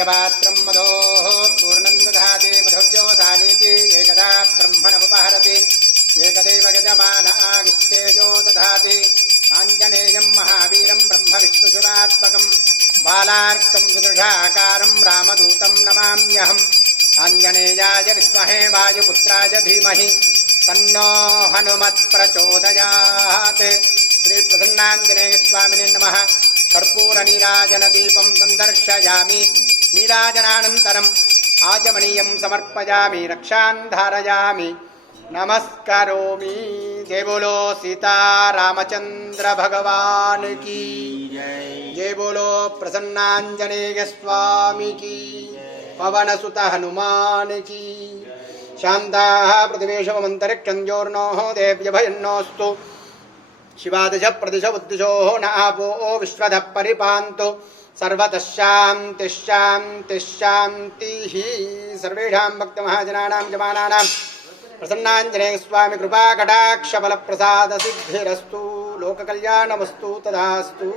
मध्यपात्रं मधोः पूर्णं दधाति मधुव्योधानीति एकदा ब्रह्मणमुपहरति एकदैव गजमान आगिस्तेजो दधाति आञ्जनेयं महावीरं ब्रह्मविष्णुशिवात्मकं बालार्कं सुदृढाकारं रामदूतं नमाम्यहम् आञ्जनेयाय विद्महे वायुपुत्राय धीमहि तन्नो हनुमत् प्रचोदयात्। श्री प्रसन्नाञ्जनेय स्वामिने नमः। कर्पूरनीराजनदीपं सन्दर्शयामि नीराजनानन्तरम् आचमनीयं समर्पयामि रक्षां धारयामि नमस्करोमि। जय बोलो सीता रामचंद्र भगवान की जय बोलो प्रसन्नाञ्जनेय स्वामी की पवनसुत हनुमान की। शान्ताः प्रतिवेशमन्तरिक्षञ्जोर्नोः देव्यभयन्नोऽस्तु शिवादश प्रदिश बुद्धिशो न आपो विश्वधः परिपान्तु सर्वतः शान्तिः शान्तिः शान्तिः। सर्वेषां भक्तमहाजनानां जमानानां प्रसन्नाञ्जनेय स्वामी कृपा कटाक्ष बलप्रसाद सिद्धिरस्तु लोककल्याणमस्तु तदास्तु।